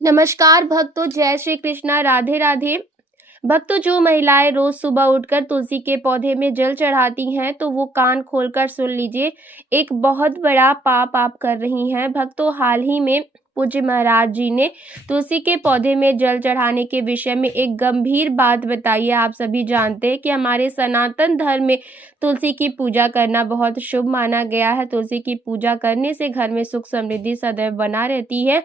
नमस्कार भक्तों, जय श्री कृष्णा, राधे राधे। भक्तों, जो महिलाएं रोज सुबह उठकर तुलसी के पौधे में जल चढ़ाती हैं तो वो कान खोलकर सुन लीजिए, एक बहुत बड़ा पाप आप कर रही हैं। भक्तों, हाल ही में पूज्य महाराज जी ने तुलसी के पौधे में जल चढ़ाने के विषय में एक गंभीर बात बताई है। आप सभी जानते हैं कि हमारे सनातन धर्म में तुलसी की पूजा करना बहुत शुभ माना गया है। तुलसी की पूजा करने से घर में सुख समृद्धि सदैव बना रहती है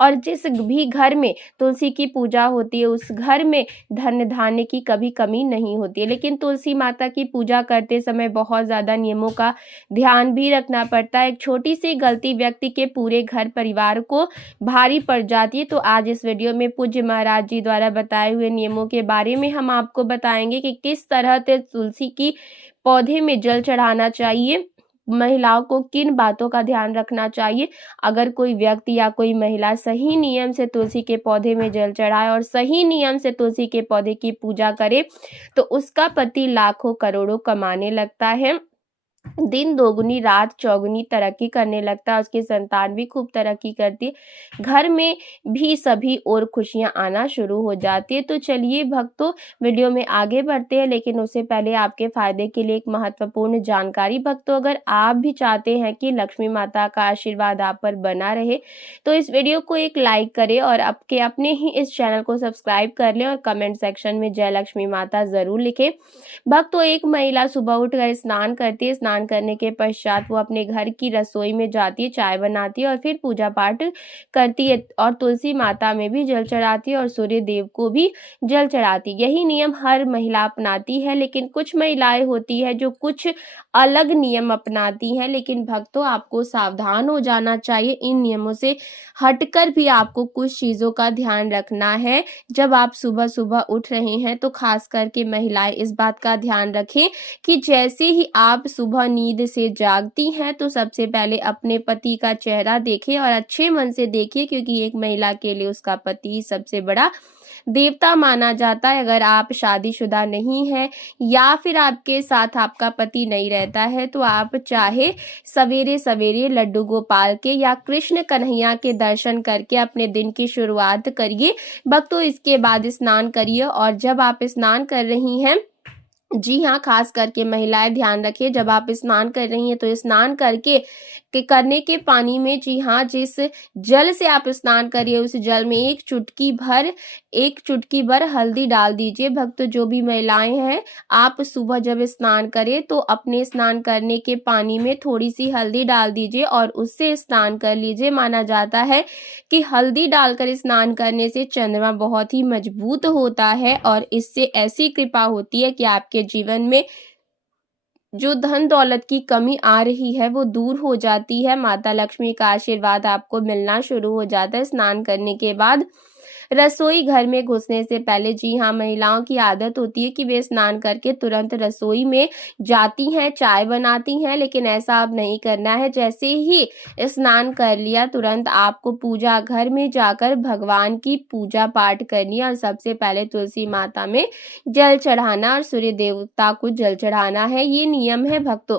और जिस भी घर में तुलसी की पूजा होती है उस घर में धन धान्य की कभी कमी नहीं होती है। लेकिन तुलसी माता की पूजा करते समय बहुत ज़्यादा नियमों का ध्यान भी रखना पड़ता है। एक छोटी सी गलती व्यक्ति के पूरे घर परिवार को भारी पड़ जाती है। तो आज इस वीडियो में पूज्य महाराज जी द्वारा बताए हुए नियमों के बारे में हम आपको बताएंगे कि किस तरह से तुलसी की पौधे में जल चढ़ाना चाहिए, महिलाओं को किन बातों का ध्यान रखना चाहिए। अगर कोई व्यक्ति या कोई महिला सही नियम से तुलसी के पौधे में जल चढ़ाए और सही नियम से तुलसी के पौधे की पूजा करे तो उसका पति लाखों करोड़ों कमाने लगता है, दिन दोगुनी रात चौगुनी तरक्की करने लगता है, उसकी संतान भी खूब तरक्की करती है, घर में भी सभी और खुशियां आना शुरू हो जाती है। तो चलिए भक्तों, वीडियो में आगे बढ़ते हैं, लेकिन उससे पहले आपके फायदे के लिए एक महत्वपूर्ण जानकारी। भक्तों, अगर आप भी चाहते हैं कि लक्ष्मी माता का आशीर्वाद आप पर बना रहे तो इस वीडियो को एक लाइक करें और आपके अपने ही इस चैनल को सब्सक्राइब कर लें और कमेंट सेक्शन में जय लक्ष्मी माता जरूर लिखें। भक्तों, एक महिला सुबह उठकर स्नान करती है। स्नान करने के पश्चात वो अपने घर की रसोई में जाती है, चाय बनाती है और फिर पूजा पाठ करती है और तुलसी माता में भी जल चढ़ाती है और सूर्य देव को भी जल चढ़ाती है। यही नियम हर महिला अपनाती है, लेकिन कुछ महिलाएं होती है जो कुछ अलग नियम अपनाती हैं। लेकिन भक्तों, आपको सावधान हो जाना चाहिए। इन नियमों से हटकर भी आपको कुछ चीजों का ध्यान रखना है। जब आप सुबह सुबह उठ रहे हैं तो खास करके महिलाएं इस बात का ध्यान रखें कि जैसे ही आप सुबह नींद से जागती हैं तो सबसे पहले अपने पति का चेहरा देखें और अच्छे मन से देखिए, क्योंकि एक महिला के लिए उसका पति सबसे बड़ा देवता माना जाता है। अगर आप शादीशुदा नहीं है या फिर आपके साथ आपका पति नहीं रहता है तो आप चाहे सवेरे सवेरे लड्डू गोपाल के या कृष्ण कन्हैया के दर्शन करके अपने दिन की शुरुआत करिए। भक्तों, इसके बाद स्नान करिए और जब आप स्नान कर रही हैं, जी हाँ, खास करके महिलाएं ध्यान रखिए, जब आप स्नान कर रही हैं तो स्नान करने के पानी में, जी हाँ, जिस जल से आप स्नान करिए उस जल में एक चुटकी भर हल्दी डाल दीजिए। भक्त, जो भी महिलाएं हैं, आप सुबह जब स्नान करें तो अपने स्नान करने के पानी में थोड़ी सी हल्दी डाल दीजिए और उससे स्नान कर लीजिए। माना जाता है कि हल्दी डालकर स्नान करने से चंद्रमा बहुत ही मजबूत होता है और इससे ऐसी कृपा होती है कि आपके जीवन में जो धन दौलत की कमी आ रही है वो दूर हो जाती है। माता लक्ष्मी का आशीर्वाद आपको मिलना शुरू हो जाता है। स्नान करने के बाद रसोई घर में घुसने से पहले, जी हाँ, महिलाओं की आदत होती है कि वे स्नान करके तुरंत रसोई में जाती हैं, चाय बनाती हैं, लेकिन ऐसा अब नहीं करना है। जैसे ही स्नान कर लिया तुरंत आपको पूजा घर में जाकर भगवान की पूजा पाठ करनी है और सबसे पहले तुलसी माता में जल चढ़ाना और सूर्य देवता को जल चढ़ाना है। ये नियम है भक्तों,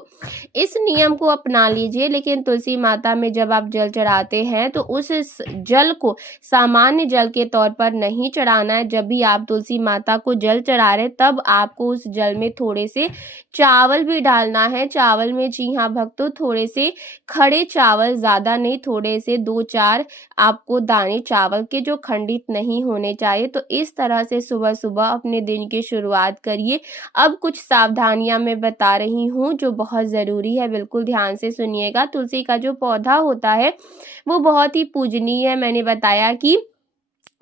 इस नियम को अपना लीजिए। लेकिन तुलसी माता में जब आप जल चढ़ाते हैं तो उस जल को सामान्य जल के तौर पर नहीं चढ़ाना है। जब भी आप तुलसी माता को जल चढ़ा रहे तब आपको उस जल में थोड़े से चावल भी डालना है। चावल में, जी हाँ भक्तों, थोड़े से खड़े चावल, ज्यादा नहीं, थोड़े से 2-4 आपको दाने चावल के जो खंडित नहीं होने चाहिए। तो इस तरह से सुबह सुबह अपने दिन की शुरुआत करिए। अब कुछ सावधानियां मैं बता रही हूँ जो बहुत जरूरी है, बिल्कुल ध्यान से सुनिएगा। तुलसी का जो पौधा होता है वो बहुत ही पूजनीय है। मैंने बताया कि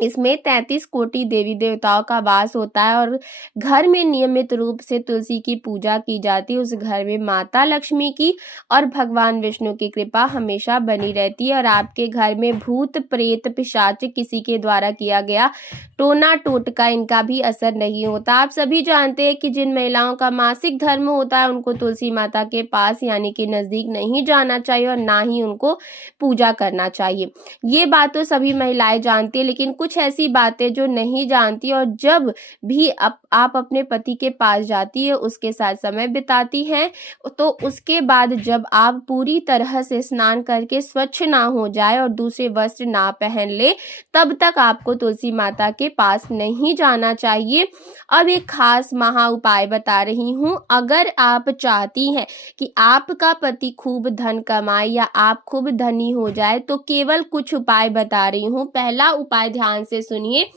इसमें 33 कोटि देवी देवताओं का वास होता है और घर में नियमित रूप से तुलसी की पूजा की जाती है। उस घर में माता लक्ष्मी की और भगवान विष्णु की कृपा हमेशा बनी रहती है और आपके घर में भूत प्रेत पिशाच किसी के द्वारा किया गया टोना टोटका इनका भी असर नहीं होता। आप सभी जानते हैं कि जिन महिलाओं का मासिक धर्म होता है उनको तुलसी माता के पास यानी कि नजदीक नहीं जाना चाहिए और ना ही उनको पूजा करना चाहिए। ये बात तो सभी महिलाएं जानती है, लेकिन कुछ कुछ ऐसी बातें जो नहीं जानती और जब भी आप अपने पति के पास जाती है, उसके साथ समय बिताती हैं, तो उसके बाद जब आप पूरी तरह से स्नान करके स्वच्छ ना हो जाए और दूसरे वस्त्र ना पहन ले, तब तक आपको तुलसी माता के पास नहीं जाना चाहिए। अब एक खास महा उपाय बता रही हूँ। अगर आप चाहती हैं कि आपका पति खूब धन कमाए या आप खूब धनी हो जाए, तो केवल कुछ उपाय बता रही हूँ। पहला उपाय ध्यान से सुनिए।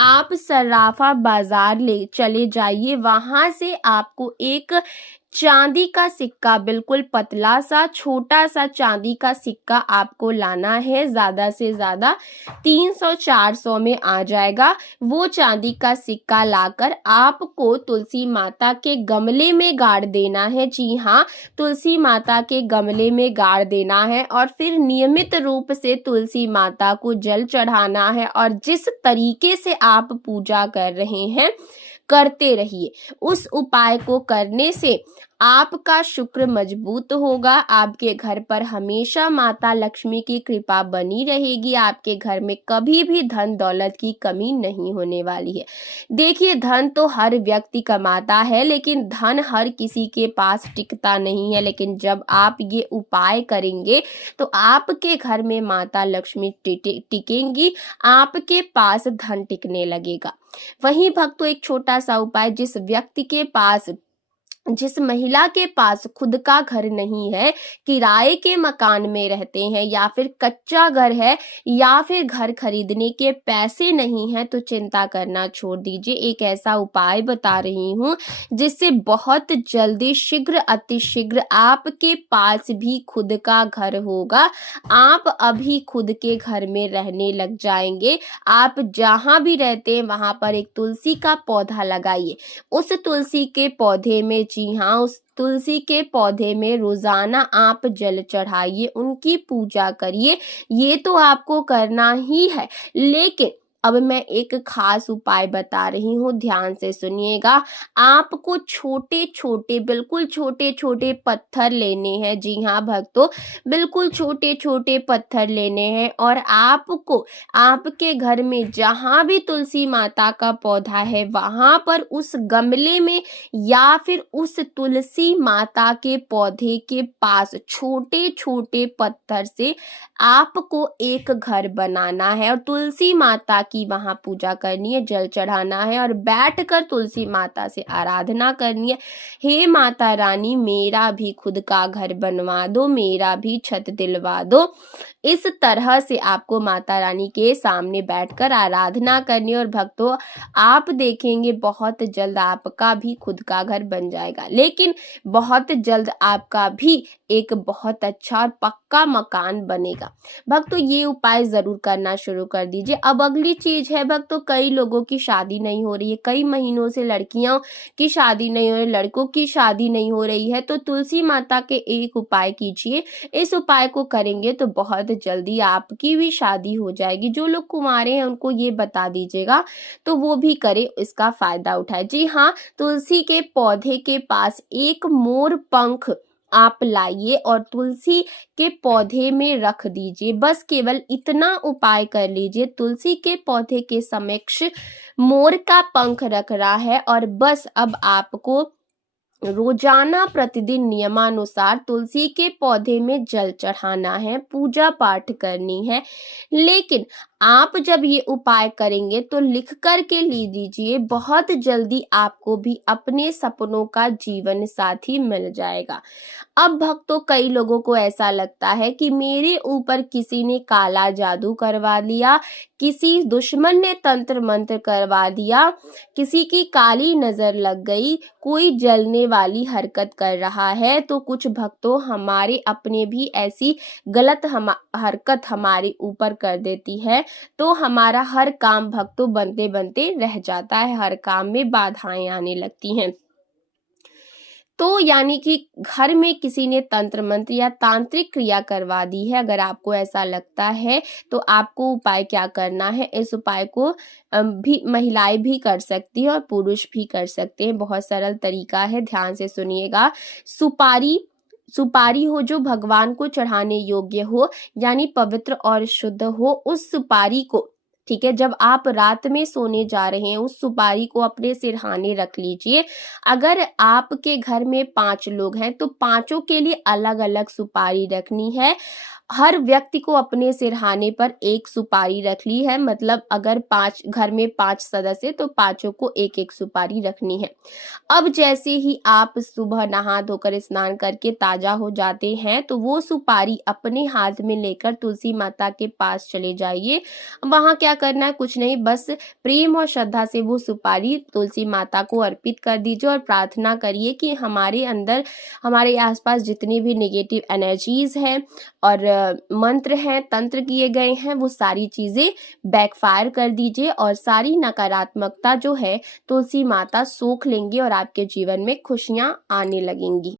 आप सर्राफा बाजार ले चले जाइए, वहां से आपको एक चांदी का सिक्का, बिल्कुल पतला सा छोटा सा चांदी का सिक्का आपको लाना है। ज्यादा से ज्यादा 300-400 में आ जाएगा। वो चांदी का सिक्का लाकर आपको तुलसी माता के गमले में गाड़ देना है। जी हाँ, तुलसी माता के गमले में गाड़ देना है और फिर नियमित रूप से तुलसी माता को जल चढ़ाना है और जिस तरीके से आप पूजा कर रहे हैं करते रहिए। उस उपाय को करने से आपका शुक्र मजबूत होगा, आपके घर पर हमेशा माता लक्ष्मी की कृपा बनी रहेगी, आपके घर में कभी भी धन दौलत की कमी नहीं होने वाली है। देखिए, धन तो हर व्यक्ति कमाता है, लेकिन धन हर किसी के पास टिकता नहीं है। लेकिन जब आप ये उपाय करेंगे तो आपके घर में माता लक्ष्मी टिकेंगी, आपके पास धन टिकने लगेगा। वहीं भक्तों, एक छोटा सा उपाय, जिस महिला के पास खुद का घर नहीं है, किराए के मकान में रहते हैं या फिर कच्चा घर है या फिर घर खरीदने के पैसे नहीं है, तो चिंता करना छोड़ दीजिए। एक ऐसा उपाय बता रही हूँ जिससे बहुत जल्दी, शीघ्र अतिशीघ्र आपके पास भी खुद का घर होगा। आप अभी खुद के घर में रहने लग जाएंगे। आप जहां भी रहते हैं वहां पर एक तुलसी का पौधा लगाइए। उस तुलसी के पौधे में, जी हाँ, उस तुलसी के पौधे में रोजाना आप जल चढ़ाइए, उनकी पूजा करिए। ये तो आपको करना ही है, लेकिन अब मैं एक खास उपाय बता रही हूँ, ध्यान से सुनिएगा। आपको छोटे छोटे, बिल्कुल छोटे छोटे पत्थर लेने हैं। जी हाँ भक्तों, बिल्कुल छोटे छोटे पत्थर लेने हैं और आपको आपके घर में जहां भी तुलसी माता का पौधा है, वहां पर उस गमले में या फिर उस तुलसी माता के पौधे के पास छोटे छोटे पत्थर से आपको एक घर बनाना है और तुलसी माता की वहां पूजा करनी है, जल चढ़ाना है और बैठकर तुलसी माता से आराधना करनी है। हे माता रानी, मेरा भी खुद का घर बनवा दो, मेरा भी छत दिलवा दो। इस तरह से आपको माता रानी के सामने बैठकर आराधना करनी। और भक्तों, आप देखेंगे बहुत जल्द आपका भी खुद का घर बन जाएगा, लेकिन बहुत जल्द आपका भी एक बहुत अच्छा और पक्का मकान बनेगा। भक्तों, ये उपाय जरूर करना शुरू कर दीजिए। अब अगली चीज है भक्तों, कई लोगों की शादी नहीं हो रही है, कई महीनों से लड़कियों की शादी नहीं हो रही, लड़कों की शादी नहीं हो रही है, तो तुलसी माता के एक उपाय कीजिए। इस उपाय को करेंगे तो बहुत जल्दी आपकी भी शादी हो जाएगी। जो लोग कुंवारे हैं उनको ये बता दीजिएगा तो वो भी करे, इसका फायदा उठाए। जी हाँ, तुलसी के पौधे के पास एक मोर पंख आप लाइए और तुलसी के पौधे में रख दीजिए। बस केवल इतना उपाय कर लीजिए। तुलसी के पौधे के समक्ष मोर का पंख रख रहा है और बस अब आपको रोजाना प्रतिदिन नियमानुसार तुलसी के पौधे में जल चढ़ाना है, पूजा पाठ करनी है। लेकिन आप जब ये उपाय करेंगे तो लिख कर के ले लीजिए, बहुत जल्दी आपको भी अपने सपनों का जीवन साथी मिल जाएगा। अब भक्तों, कई लोगों को ऐसा लगता है कि मेरे ऊपर किसी ने काला जादू करवा दिया, किसी दुश्मन ने तंत्र मंत्र करवा दिया, किसी की काली नजर लग गई, कोई जलने वाली हरकत कर रहा है। तो कुछ भक्तों हमारे अपने भी ऐसी गलत हरकत हमारे ऊपर कर देती है, तो हमारा हर काम भक्तों बनते बनते रह जाता है, हर काम में बाधाएं आने लगती हैं। तो यानी कि घर में किसी ने तंत्र मंत्र या तांत्रिक क्रिया करवा दी है। अगर आपको ऐसा लगता है तो आपको उपाय क्या करना है, इस उपाय को भी महिलाएं भी कर सकती है और पुरुष भी कर सकते हैं। बहुत सरल तरीका है, ध्यान से सुनिएगा। सुपारी हो जो भगवान को चढ़ाने योग्य हो, यानी पवित्र और शुद्ध हो, उस सुपारी को ठीक है, जब आप रात में सोने जा रहे हैं उस सुपारी को अपने सिरहाने रख लीजिए। अगर आपके घर में 5 लोग हैं तो पाँचों के लिए अलग-अलग सुपारी रखनी है। हर व्यक्ति को अपने सिरहाने पर 1 सुपारी रख ली है, मतलब अगर 5 घर में 5 सदस्य तो पाँचों को 1-1 सुपारी रखनी है। अब जैसे ही आप सुबह नहा धोकर स्नान करके ताज़ा हो जाते हैं तो वो सुपारी अपने हाथ में लेकर तुलसी माता के पास चले जाइए। वहाँ क्या करना है, कुछ नहीं, बस प्रेम और श्रद्धा से वो सुपारी तुलसी माता को अर्पित कर दीजिए और प्रार्थना करिए कि हमारे अंदर, हमारे आसपास जितनी भी नेगेटिव एनर्जीज हैं और मंत्र हैं, तंत्र किए गए हैं, वो सारी चीज़ें बैकफायर कर दीजिए और सारी नकारात्मकता जो है तुलसी माता सोख लेंगी और आपके जीवन में खुशियाँ आने लगेंगी।